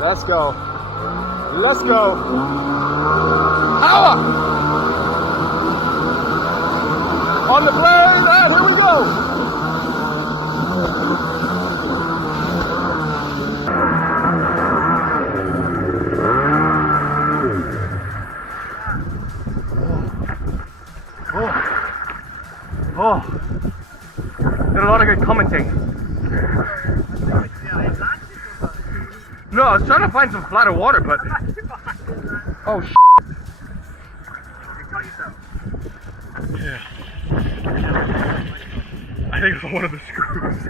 Let's go. Let's go. Power! On the blade, and here we go. Oh. Did a lot of good commenting. No, I was trying to find some flatter water, but... Oh, shit. Yeah. I think it's one of the screws.